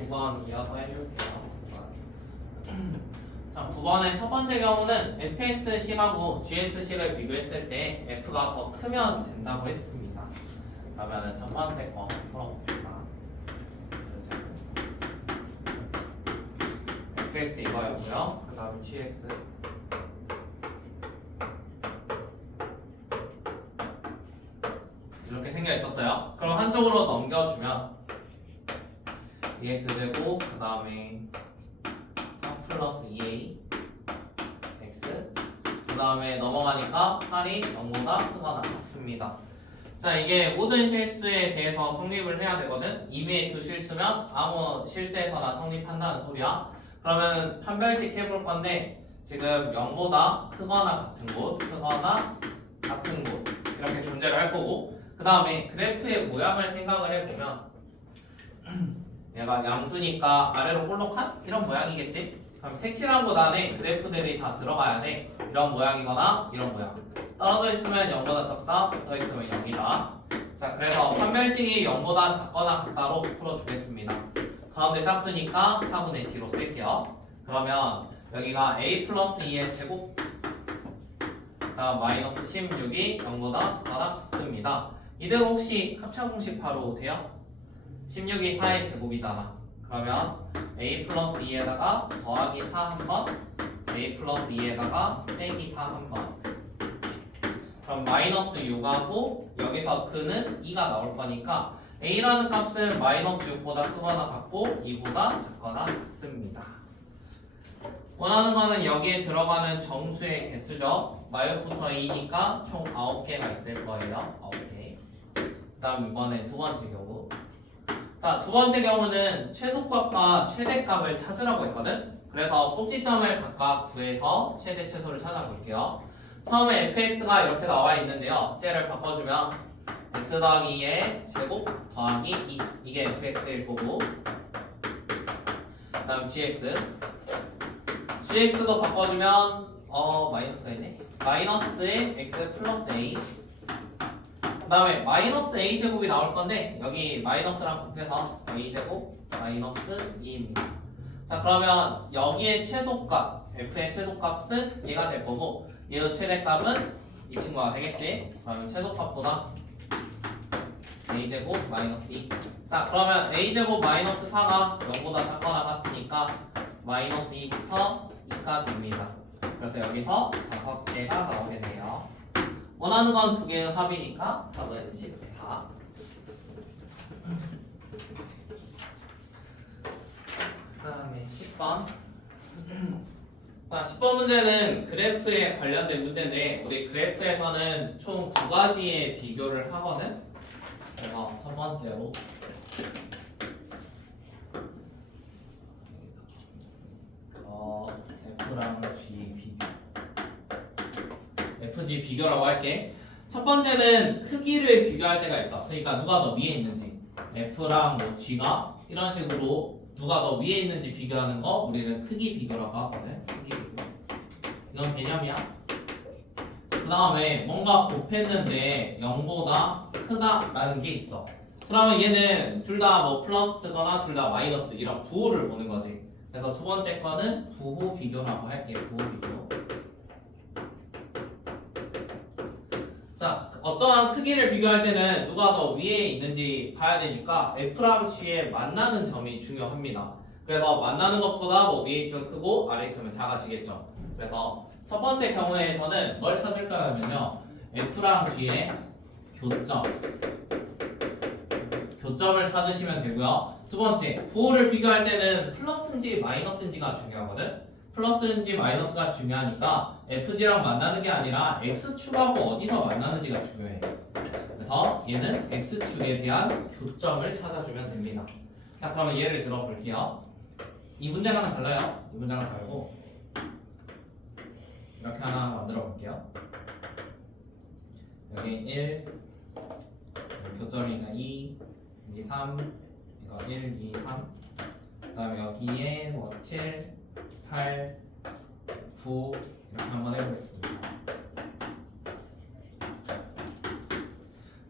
9번 이어서 해줄게요. 자, 9번의 첫 번째 경우는 fx식하고 gx식을 비교했을 때 f가 더 크면 된다고 했습니다. 그러면은 첫 번째 거 풀어봅시다. fx 이거였고요. 그 다음에 gx 이렇게 생겨 있었어요. 그럼 한쪽으로 넘겨주면 2x제곱 그 다음에 3 플러스 2a x 그 다음에 넘어가니까 8이 0보다 크거나 같습니다. 자, 이게 모든 실수에 대해서 성립을 해야 되거든. 이미의 두 실수면 아무 실수에서나 성립한다는 소리야. 그러면 판별식 해볼 건데 지금 0보다 크거나 같은 곳, 크거나 같은 곳 이렇게 존재를 할 거고, 그 다음에 그래프의 모양을 생각을 해보면 얘가 양수니까 아래로 볼록한 이런 모양이겠지? 그럼 색칠한 곳 안에 그래프들이 다 들어가야 돼. 이런 모양이거나 이런 모양. 떨어져 있으면 0보다 작다, 붙어 있으면 0이다. 자, 그래서 판별식이 0보다 작거나 같다로 풀어주겠습니다. 가운데 짝수니까 4분의 D로 쓸게요. 그러면 여기가 a 플러스 2의 제곱 다음 마이너스 16이 0보다 작거나 같습니다. 이대로 혹시 합차공식 바로 돼요? 16이 4의 제곱이잖아. 그러면 a 플러스 2에다가 더하기 4 한번, a 플러스 2에다가 빼기 4 한번. 그럼 마이너스 6하고 여기서 그는 2가 나올 거니까 a라는 값은 마이너스 6보다 크거나 같고 2보다 작거나 같습니다. 원하는 거는 여기에 들어가는 정수의 개수죠. 마이너스부터 a니까 총 9개가 있을 거예요. 9개. 그 다음 이번에 두 번째 경우. 자, 두 번째 경우는 최소값과 최대값을 찾으라고 했거든. 그래서 꼭지점을 각각 구해서 최대 최소를 찾아볼게요. 처음에 fx가 이렇게 나와 있는데요. 쟤를 바꿔주면 x 더하기 2의 제곱 더하기 2 이게 fx일 거고, 그 다음 gx도 바꿔주면 마이너스가 있네. 마이너스의 x 플러스 a, 그 다음에 마이너스 a 제곱이 나올 건데 여기 마이너스랑 곱해서 a 제곱 마이너스 2입니다. 자, 그러면 여기의 최소값 f의 최소값은 얘가 될 거고, 얘의 최대값은 이 친구가 되겠지. 그러면 최소값보다 a제곱 마이너스 2. 자, 그러면 a제곱 마이너스 4가 0보다 작거나 같으니까 마이너스 2부터 2까지입니다. 그래서 여기서 5개가 나오겠네요. 원하는 건 두 개의 합이니까 답은 14. 그 다음에 10번. 자, 10번 문제는 그래프에 관련된 문제인데 우리 그래프에서는 총 두 가지의 비교를 하거든. 그래서 첫 번째로 F랑 G 비교, FG 비교라고 할게. 첫 번째는 크기를 비교할 때가 있어. 그러니까 누가 더 위에 있는지, F랑 뭐 G가 이런 식으로 누가 더 위에 있는지 비교하는 거 우리는 크기 비교라고 하거든. 크기 비교. 이건 개념이야. 그 다음에 뭔가 곱했는데 0보다 크다라는 게 있어. 그러면 얘는 둘 다 뭐 플러스거나 둘 다 마이너스 이런 부호를 보는 거지. 그래서 두 번째 거는 부호 비교라고 할게요. 부호 비교. 자, 어떠한 크기를 비교할 때는 누가 더 위에 있는지 봐야 되니까 F랑 G의 만나는 점이 중요합니다. 그래서 만나는 것보다 뭐 위에 있으면 크고 아래에 있으면 작아지겠죠. 그래서 첫 번째 경우에서는 뭘 찾을까 하면요, F랑 G의 교점을 찾으시면 되고요. 두 번째, 부호를 비교할 때는 플러스인지 마이너스인지가 중요하거든. 플러스인지 마이너스가 중요하니까 FG랑 만나는 게 아니라 X축하고 어디서 만나는지가 중요해. 그래서 얘는 X축에 대한 교점을 찾아주면 됩니다. 자, 그러면 예를 들어 볼게요. 이 문제랑은 달라요. 이 문제랑 다르고 이렇게 하나 만들어 볼게요. 여기 1, 여기 교점이니까 2, 여기 3, 이거 1, 2, 3. 그 다음에 여기에 뭐 7, 8, 9 이렇게 한번 해보겠습니다.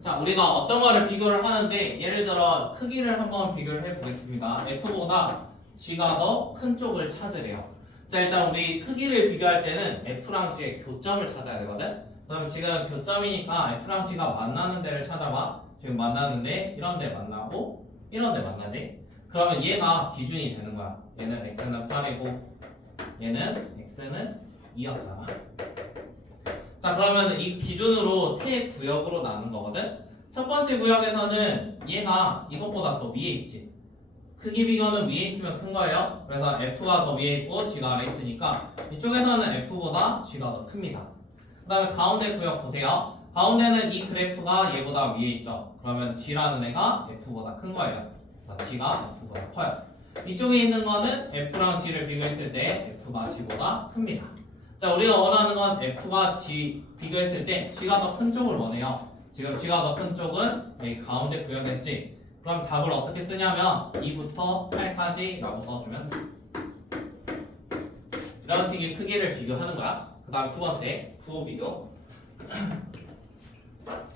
자, 우리가 어떤 거를 비교를 하는데 예를 들어 크기를 한번 비교를 해보겠습니다. F보다 G가 더 큰 쪽을 찾으래요. 자, 일단 우리 크기를 비교할 때는 F랑 G의 교점을 찾아야 되거든. 그럼 지금 교점이니까 F랑 G가 만나는 데를 찾아봐. 지금 만나는데 이런 데 만나고 이런 데 만나지. 그러면 얘가 기준이 되는 거야. 얘는 X는 8이고 얘는 X는 2였잖아. 자, 그러면 이 기준으로 세 구역으로 나눈 거거든. 첫 번째 구역에서는 얘가 이것보다 더 위에 있지. 크기 비교는 위에 있으면 큰 거예요. 그래서 F가 더 위에 있고 G가 아래 있으니까 이쪽에서는 F보다 G가 더 큽니다. 그 다음에 가운데 구역 보세요. 가운데는 이 그래프가 얘보다 위에 있죠. 그러면 G라는 애가 F보다 큰 거예요. 자, G가 F보다 커요. 이쪽에 있는 거는 F랑 G를 비교했을 때 F가 G보다 큽니다. 자, 우리가 원하는 건 F가 G 비교했을 때 G가 더 큰 쪽을 원해요. 지금 G가 더 큰 쪽은 여기 가운데 구역이었지. 그럼 답을 어떻게 쓰냐면 2부터 8까지 라고 써주면 돼. 이런 식의 크기를 비교하는 거야. 그 다음에 두 번째 부호 비교.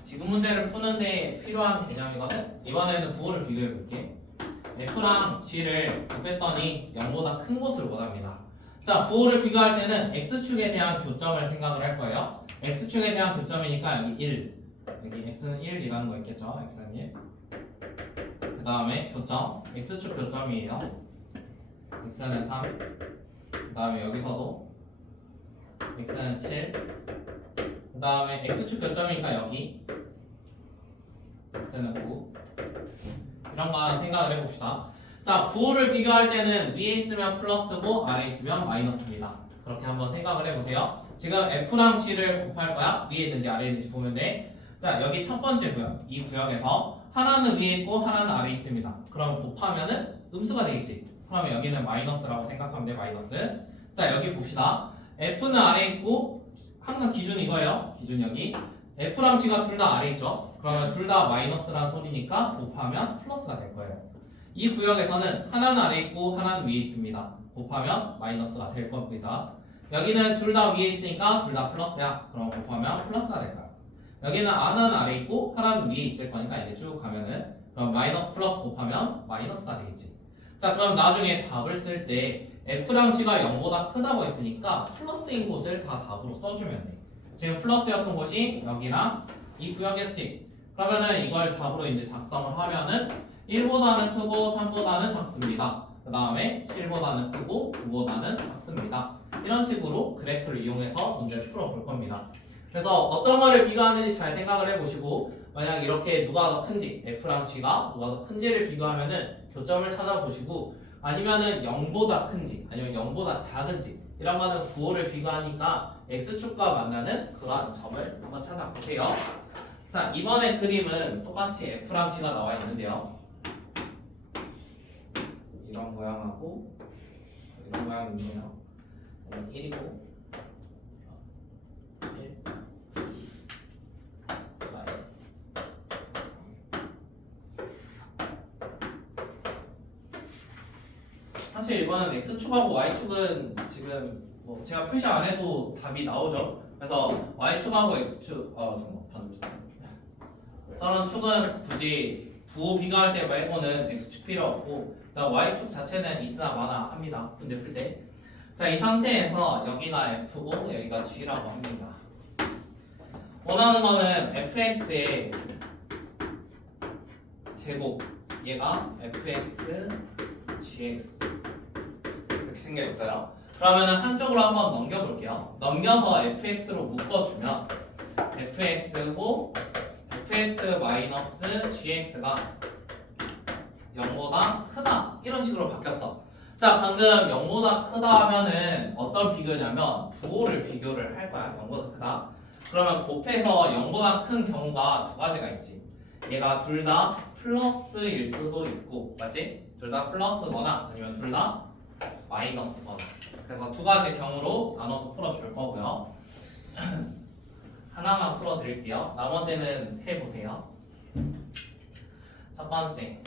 지금 문제를 푸는데 필요한 개념이거든. 이번에는 부호를 비교해 볼게. F랑 G를 곱했더니 0보다 큰 곳을 원합니다. 자, 부호를 비교할 때는 X축에 대한 교점을 생각을 할 거예요. X축에 대한 교점이니까 여기 1. 여기 X는 1이라는 거 있겠죠? X는 1. 그 다음에 교점. X축 교점이에요. X는 3. 그 다음에 여기서도 X는 7. 그 다음에 X축 교점이니까 여기 X는 9. 이런 거 하나 생각을 해봅시다. 자, 부호를 비교할 때는 위에 있으면 플러스고 아래에 있으면 마이너스입니다. 그렇게 한번 생각을 해보세요. 지금 F랑 G를 곱할 거야. 위에 있는지 아래에 있는지 보면 돼. 자, 여기 첫 번째 구역. 이 구역에서 하나는 위에 있고 하나는 아래에 있습니다. 그럼 곱하면은 음수가 되겠지. 그러면 여기는 마이너스라고 생각하면 돼. 마이너스. 자, 여기 봅시다. F는 아래에 있고 항상 기준 이거예요. 기준 여기. F랑 G가 둘 다 아래에 있죠. 그러면 둘 다 마이너스란 소리니까 곱하면 플러스가 될 거예요. 이 구역에서는 하나는 아래에 있고 하나는 위에 있습니다. 곱하면 마이너스가 될 겁니다. 여기는 둘 다 위에 있으니까 둘 다 플러스야. 그럼 곱하면 플러스가 될 거야. 여기는 하나는 아래에 있고 하나는 위에 있을 거니까 이제 쭉 가면은 그럼 마이너스 플러스 곱하면 마이너스가 되겠지. 자, 그럼 나중에 답을 쓸 때 F랑 G가 0보다 크다고 했으니까 플러스인 곳을 다 답으로 써주면 돼. 지금 플러스였던 곳이 여기랑 이 구역이었지. 그러면은 이걸 답으로 이제 작성을 하면은 1보다는 크고 3보다는 작습니다. 그 다음에 7보다는 크고 9보다는 작습니다. 이런 식으로 그래프를 이용해서 문제를 풀어볼 겁니다. 그래서 어떤 거를 비교하는지 잘 생각을 해보시고 만약 이렇게 누가 더 큰지 F랑 G가 누가 더 큰지를 비교하면은 교점을 찾아보시고 아니면은 0보다 큰지 아니면 0보다 작은지 이런 거는 부호를 비교하니까 X축과 만나는 그러한 점을 한번 찾아보세요. 자, 이번에 그림은 똑같이 F랑 G가 나와 있는데요. 이런 모양하고 이런 모양이 있네요. 1이고 1, 2, y 사실 이거는 X축하고 Y축은 지금 뭐 제가 표시 안 해도 답이 나오죠. 그래서 Y축하고 X축 저런 축은 굳이 부호 비교할 때 말고는 X축 필요 없고 Y축 자체는 있으나 마나 합니다. 문제 풀 때. 자, 이 상태에서 여기가 F고 여기가 G라고 합니다. 원하는 거는 fx의 제곱 얘가 fx, gx 이렇게 생겨있어요. 그러면은 한쪽으로 한번 넘겨볼게요. 넘겨서 fx로 묶어주면 fx고 fx-gx가 0보다 크다 이런 식으로 바뀌었어. 자, 방금 0보다 크다 하면은 어떤 비교냐면 부호를 비교를 할 거야. 0보다 크다. 그러면 곱해서 0보다 큰 경우가 두 가지가 있지. 얘가 둘 다 플러스일 수도 있고, 맞지? 둘 다 플러스거나 아니면 둘 다 마이너스거나. 그래서 두 가지 경우로 나눠서 풀어줄 거고요. 하나만 풀어드릴게요. 나머지는 해보세요. 첫 번째,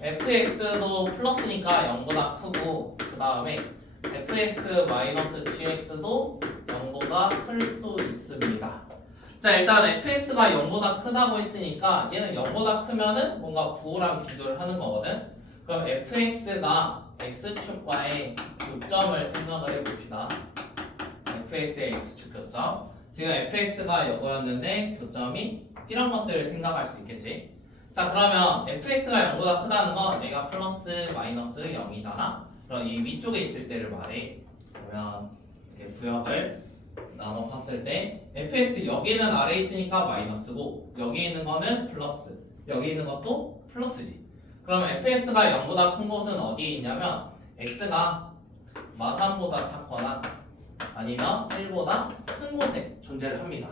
fx도 플러스니까 0보다 크고, 그 다음에 fx-gx도 0보다 클 수 있습니다. 자, 일단 fx가 0보다 크다고 했으니까 얘는 0보다 크면은 뭔가 부호랑 비교를 하는 거거든. 그럼 fx가 x축과의 교점을 생각을 해봅시다. fx의 x축 교점. 지금 fx가 이거였는데 교점이 이런 것들을 생각할 수 있겠지. 자, 그러면 fx가 0보다 크다는 건 얘가 플러스 마이너스 0이잖아. 그럼 이 위쪽에 있을 때를 말해. 그러면 이렇게 구역을 나눠 봤을 때 fx 여기는 아래에 있으니까 마이너스고 여기 있는 거는 플러스, 여기 있는 것도 플러스지. 그럼 fx가 0보다 큰 곳은 어디에 있냐면 x가 마3보다 작거나 아니면 1보다 큰 곳에 존재를 합니다.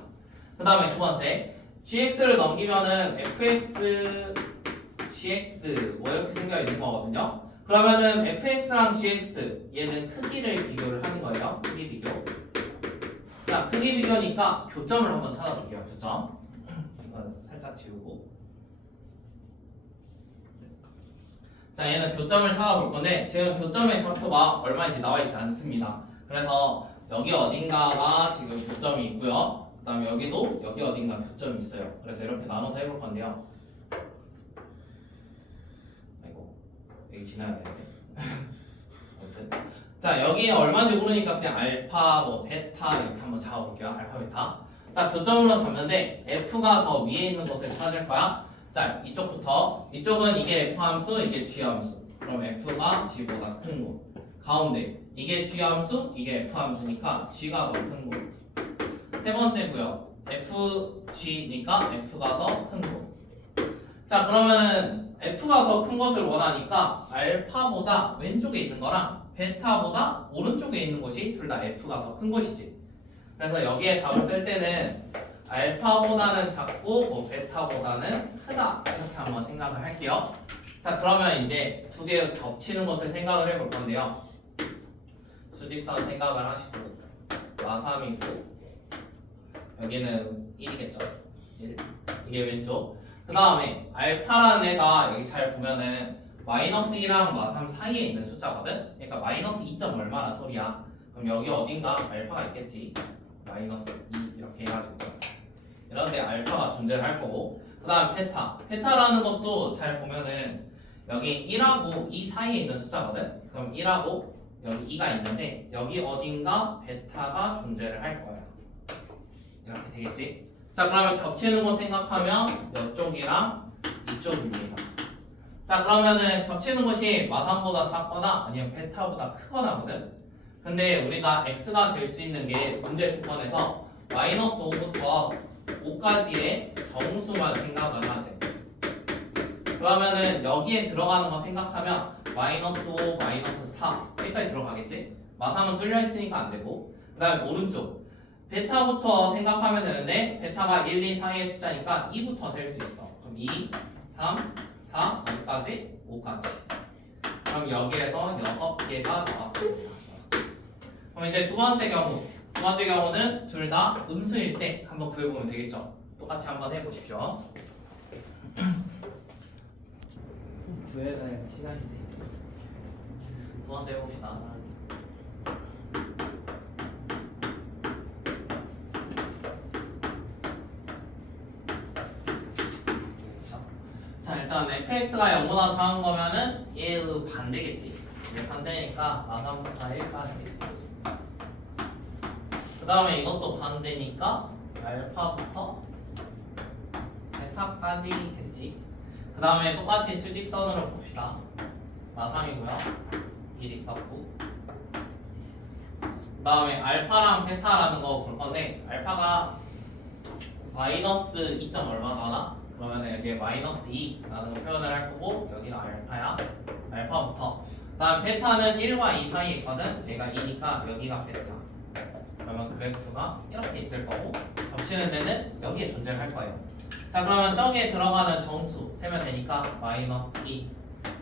그 다음에 두 번째, gx를 넘기면은 fx, gx 뭐 이렇게 생겨 있는 거거든요. 그러면은 fx랑 gx 얘는 크기를 비교를 하는 거예요. 크기 비교. 자, 크기 비교니까 교점을 한번 찾아볼게요. 교점. 이건 살짝 지우고. 자, 얘는 교점을 찾아볼 건데 지금 교점의 좌표가 얼마인지 나와 있지 않습니다. 그래서 여기 어딘가가 지금 교점이 있고요. 그 다음에 여기도 여기 어딘가 교점이 있어요. 그래서 이렇게 나눠서 해볼 건데요. 아이고, 여기 지나야 되는데. 아무튼. 자, 여기 얼마인지 모르니까 그냥 알파, 뭐 베타 이렇게 한번 잡아볼게요. 알파, 베타. 자, 교점으로 잡는데 f가 더 위에 있는 것을 찾을 거야. 자, 이쪽부터. 이쪽은 이게 f 함수, 이게 g 함수. 그럼 f가 g보다 큰 곳. 가운데 이게 g 함수, 이게 f 함수니까 g가 더 큰 곳. 세 번째고요. fg니까 f가 더 큰 곳. 자, 그러면은 f가 더 큰 것을 원하니까 알파보다 왼쪽에 있는 거랑 베타보다 오른쪽에 있는 곳이 둘 다 f가 더 큰 곳이지. 그래서 여기에 답을 쓸 때는 알파보다는 작고 뭐 베타보다는 크다 이렇게 한번 생각을 할게요. 자, 그러면 이제 두 개 겹치는 것을 생각을 해볼 건데요. 수직선 생각을 하시고 마3이고 여기는 1이겠죠. 1. 이게 왼쪽. 그 다음에 알파라는 애가 여기 잘 보면은 마이너스 1이랑 마3 사이에 있는 숫자거든. 그러니까 마이너스 2점 얼마나 소리야. 그럼 여기 어딘가 알파가 있겠지. 마이너스 2 이렇게 해가지고 이런데 알파가 존재를 할 거고, 그 다음 베타. 베타라는 것도 잘 보면은 여기 1하고 2 사이에 있는 숫자거든. 그럼 1하고 여기 2가 있는데 여기 어딘가 베타가 존재를 할 거야. 이렇게 되겠지. 자, 그러면 겹치는 거 생각하면 이쪽이랑 이쪽입니다. 자, 그러면은 겹치는 것이 마3보다 작거나 아니면 베타보다 크거나거든. 근데 우리가 x가 될 수 있는 게 문제 조건에서 마이너스 5부터 5까지의 정수만 생각을 하지. 그러면은 여기에 들어가는 거 생각하면 마이너스 5, 마이너스 4 여기까지 들어가겠지? 마3은 뚫려 있으니까 안 되고, 그 다음에 오른쪽 베타부터 생각하면 되는데 베타가 1, 2 사이의 숫자니까 2부터 셀 수 있어. 그럼 2, 3, 4, 여기까지 5까지. 그럼 여기에서 6개가 나왔습니다. 그럼 이제 두 번째 경우는 둘 다 음수일 때 한번 구해보면 되겠죠. 똑같이 한번 해보십시오. 구해야 될 시간인데 이제. 두 번째 해봅시다. 자, 일단 fx가 0보다 작은 거면은 얘의 반대겠지. 얘 반대니까 마3부터 1까지. 그 다음에 이것도 반대니까 알파부터 베타까지겠지. 그 다음에 똑같이 수직선으로 봅시다. 마3이고요. 1 있었고. 그 다음에 알파랑 베타라는 거 볼 건데 알파가 마이너스 2점 얼마잖아. 그러면 여기에 마이너스 2라는 표현을 할 거고 여기가 알파야. 알파부터. 그 다음 베타는 1과 2 사이에 있거든. 얘가 2니까 여기가 베타. 그러면 그래프가 이렇게 있을 거고 겹치는 데는 여기에 존재를 할 거예요. 자, 그러면 저기에 들어가는 정수 세면 되니까 마이너스 2,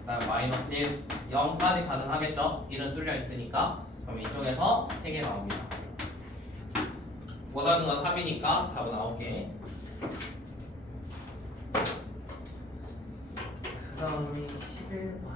그다음 마이너스 1, 0까지 가능하겠죠? 1은 뚫려 있으니까. 그럼 이쪽에서 3개 나옵니다. 원하는 건 합이니까 답은 9개. 그 다음에 11번.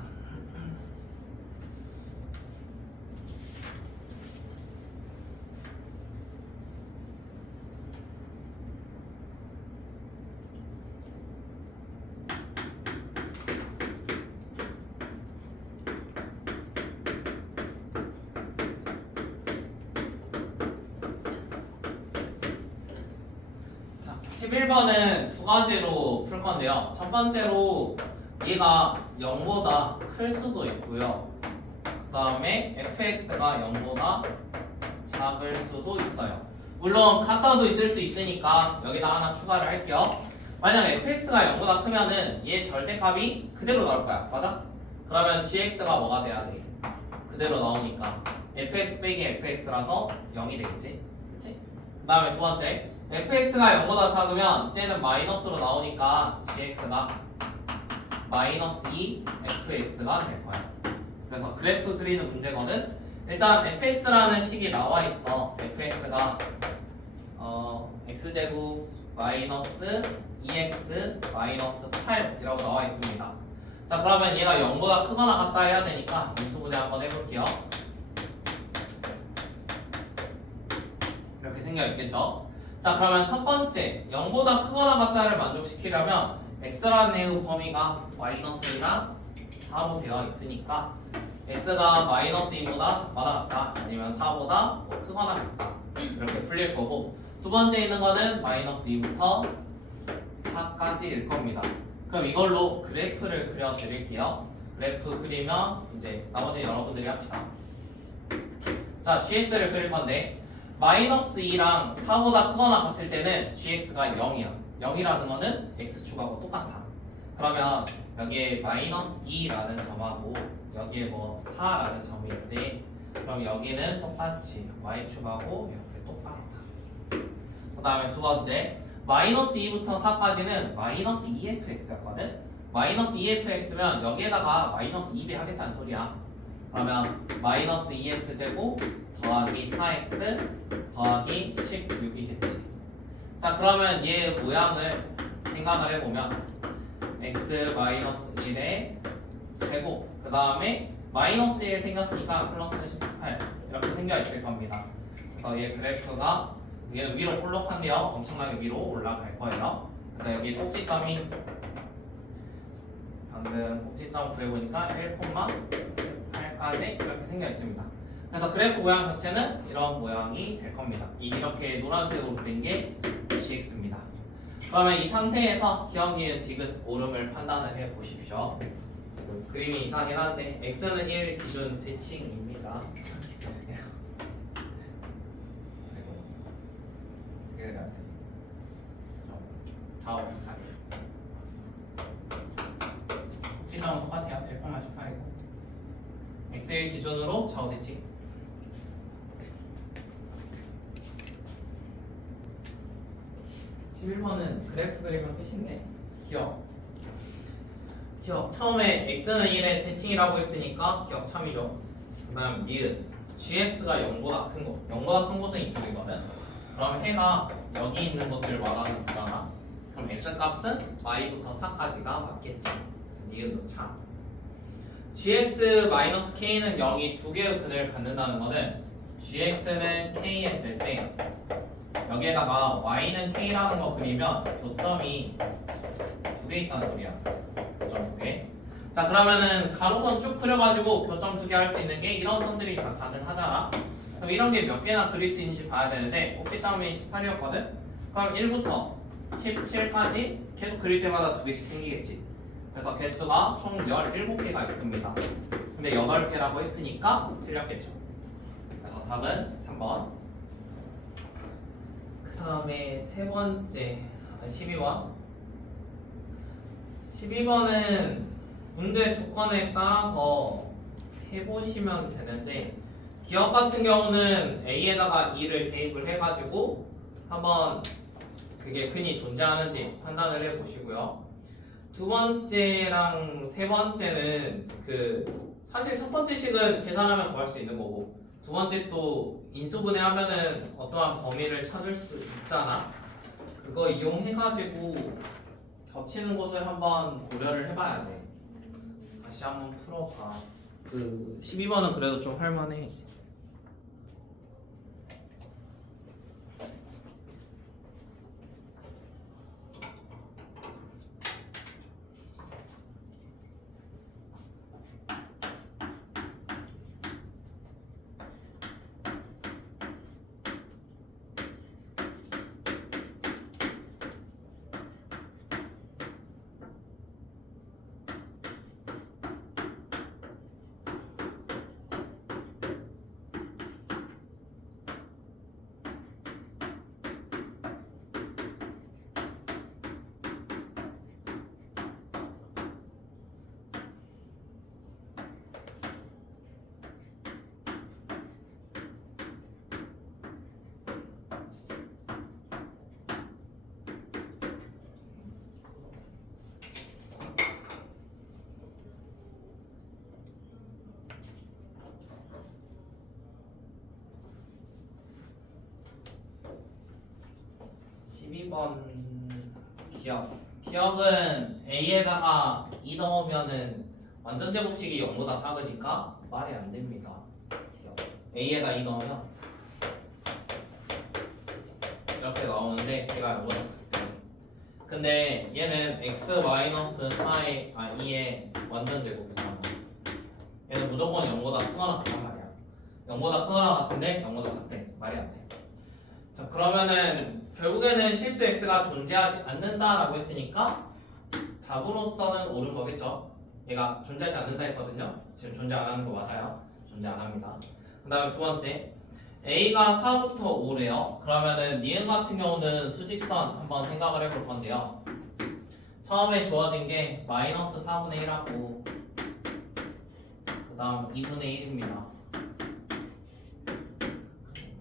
11번은 두 가지로 풀 건데요. 첫 번째로 얘가 0보다 클 수도 있고요. 그 다음에 fx가 0보다 작을 수도 있어요. 물론 같아도 있을 수 있으니까 여기다 하나 추가를 할게요. 만약 fx가 0보다 크면은 얘 절대값이 그대로 나올 거야. 맞아? 그러면 gx가 뭐가 돼야 돼? 그대로 나오니까 fx 빼기 fx라서 0이 되겠지? 그치? 그 다음에 두 번째 fx가 0보다 작으면 쟤는 마이너스로 나오니까 gx가 마이너스 2 fx가 될 거야. 그래서 그래프 그리는 문제거든. 일단 fx라는 식이 나와 있어. fx가 x제곱 마이너스 2x 마이너스 8이라고 나와 있습니다. 자, 그러면 얘가 0보다 크거나 같다 해야 되니까 인수분해 한번 해볼게요. 이렇게 생겨 있겠죠? 자, 그러면 첫 번째 0보다 크거나 같다를 만족시키려면 x라는 애의 범위가 마이너스 2랑 4로 되어 있으니까 x가 마이너스 2보다 작거나 같다 아니면 4보다 뭐 크거나 같다 이렇게 풀릴 거고, 두 번째 있는 거는 마이너스 2부터 4까지일 겁니다. 그럼 이걸로 그래프를 그려드릴게요. 그래프 그리면 이제 나머지 여러분들이 합시다. 자, gx를 그릴 건데 마이너스 2랑 4보다 크거나 같을 때는 gx가 0이야. 0이라는 거는 x축하고 똑같아. 그러면 여기에 마이너스 2라는 점하고 여기에 뭐 4라는 점이 있대. 그럼 여기는 똑같이 y축하고 이렇게 똑같다. 그 다음에 두 번째 마이너스 2부터 4까지는 마이너스 2fx였거든. 마이너스 2fx면 여기에다가 마이너스 2배 하겠다는 소리야. 그러면 마이너스 2x제곱 더하기 4x 더하기 16이겠지. 자, 그러면 얘 모양을 생각을 해보면 x 마이너스 1의 제곱 그 다음에 마이너스 1 생겼으니까 플러스 18 이렇게 생겨 있을 겁니다. 그래서 얘 그래프가 얘는 위로 볼록한데요, 엄청나게 위로 올라갈 거예요. 그래서 여기 꼭지점이 방금 꼭지점 구해보니까 1,8까지 이렇게 생겨 있습니다. 그래서 그래프 모양 자체는 이런 모양이 될 겁니다. 이렇게 노란색으로 된 게 gx입니다. 그러면 이 상태에서 기억, 니은, 디귿, 오름을 판단을 해 보십시오. 그림이 이상하긴 한데 x는 1 기준 대칭입니다. 좌우 비슷하게. 기점은 똑같아요. 1,18이고 x1 기준으로 좌우 대칭. (11번은) 그래프 그리면 끝인데 기억 처음에 x는 1의 대칭이라고 했으니까 기억 참이죠. 그 다음 니은 gx가 0보다 큰 거, 0보다 큰 곳은 이쪽이거든. 그럼 해가 여기 있는 것들 말하는 거잖아. 그럼 x 값은 y부터 4까지가 맞겠지. 그래서 니은도 참. gx-k는 0이 두 개의 근을 갖는다는 거는 gx는 k 했을 때 여기에다가 y는 k라는 거 그리면 교점이 두 개 있다는 소리야. 교점 두 개. 자, 그러면은 가로선 쭉 그려가지고 교점 두 개 할 수 있는 게 이런 선들이 다 가능하잖아. 그럼 이런 게 몇 개나 그릴 수 있는지 봐야 되는데 꼭지점이 18이었거든? 그럼 1부터 17까지 계속 그릴 때마다 두 개씩 생기겠지. 그래서 개수가 총 17개가 있습니다. 근데 8개라고 했으니까 틀렸겠죠. 그래서 답은 3번. 그 다음에 세 번째 12번. 12번은 문제 조건에 따라서 해보시면 되는데 기억 같은 경우는 A에다가 2를 대입을 해가지고 한번 그게 근이 존재하는지 판단을 해보시고요. 두 번째랑 세 번째는 사실 첫 번째 식은 계산하면 구할 수 있는 거고 두 번째 또 인수분해하면은 어떠한 범위를 찾을 수 있잖아. 그거 이용해가지고 겹치는 곳을 한번 고려를 해봐야 돼. 다시 한번 풀어봐. 12번은 그래도 좀 할만해. 12번 기억은 a에다가 2 넣으면은 완전 제곱식이 0보다 작으니까 말이 안 됩니다. 기억. a에다 2 넣으면 이렇게 나오는데 얘가 0보다 작대. 근데 얘는 x-4의 2의 완전 제곱이잖아. 얘는 무조건 0보다 크거나 같단 말이야. 0보다 크거나 같은데 0보다 작대. 말이 안 돼. 자, 그러면은 결국에는 실수 x가 존재하지 않는다라고 했으니까 답으로서는 옳은 거겠죠. 얘가 존재하지 않는다 했거든요. 지금 존재 안 하는 거 맞아요. 존재 안 합니다. 그 다음에 두 번째 a가 4부터 5래요. 그러면은 니은 같은 경우는 수직선 한번 생각을 해볼 건데요. 처음에 주어진 게 마이너스 4분의 1하고 그 다음 2분의 1입니다.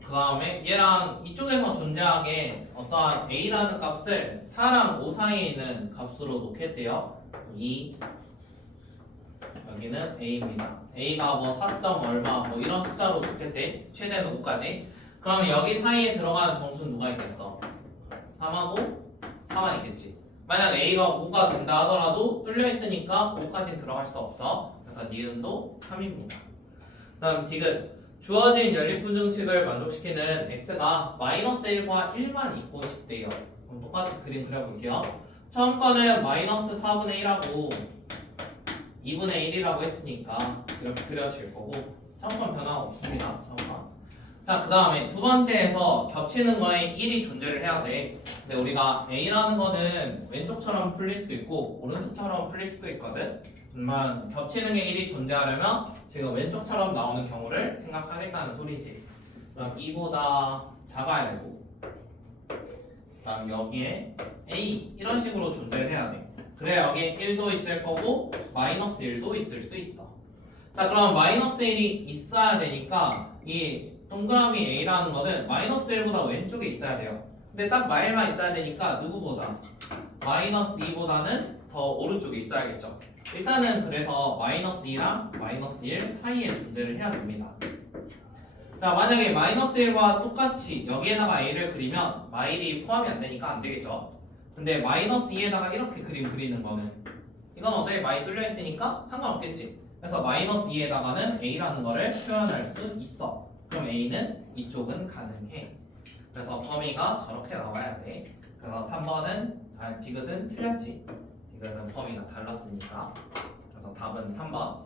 그 다음에 얘랑 이쪽에서 존재하게 어떠한 a라는 값을 4랑 5 사이에 있는 값으로 놓겠대요. 2 여기는 a입니다. a가 뭐 4. 얼마 뭐 이런 숫자로 놓겠대. 최대는 5까지. 그러면 여기 사이에 들어가는 정수는 누가 있겠어? 3하고 4만 있겠지. 만약 a가 5가 된다 하더라도 뚫려 있으니까 5까지 들어갈 수 없어. 그래서 니은도 3입니다. 그 다음 디귿 주어진 연립분정식을 만족시키는 x가 마이너스 1과 1만 있고 싶대요. 그럼 똑같이 그림 그려볼게요. 처음 거는 마이너스 4분의 1하고 2분의 1이라고 했으니까 이렇게 그려질 거고 처음 건 변화 없습니다. 처음 건. 자, 그 다음에 두 번째에서 겹치는 거에 1이 존재를 해야 돼. 근데 우리가 a라는 거는 왼쪽처럼 풀릴 수도 있고 오른쪽처럼 풀릴 수도 있거든. 겹치는 게 1이 존재하려면 지금 왼쪽처럼 나오는 경우를 생각하겠다는 소리지. 그럼 2보다 작아야 되고 그 다음 여기에 a 이런 식으로 존재를 해야 돼. 그래 여기에 1도 있을 거고 마이너스 1도 있을 수 있어. 자, 그럼 마이너스 1이 있어야 되니까 이 동그라미 a라는 거는 마이너스 1보다 왼쪽에 있어야 돼요. 근데 딱 마일만 있어야 되니까 누구보다 마이너스 2보다는 더 오른쪽에 있어야겠죠. 일단은 그래서 마이너스 2랑 마이너스 1 사이에 존재를 해야 됩니다. 자, 만약에 마이너스 1과 똑같이 여기에다가 a를 그리면 마일이 포함이 안 되니까 안 되겠죠. 근데 마이너스 2에다가 이렇게 그림 그리는 거는 이건 어차피 마이 뚫려 있으니까 상관없겠지. 그래서 마이너스 2에다가는 a라는 거를 표현할 수 있어. 그럼 a는 이쪽은 가능해. 그래서 범위가 저렇게 나와야 돼. 그래서 3번은 디귿은 틀렸지. 디귿은 범위가 달랐으니까. 그래서 답은 3번.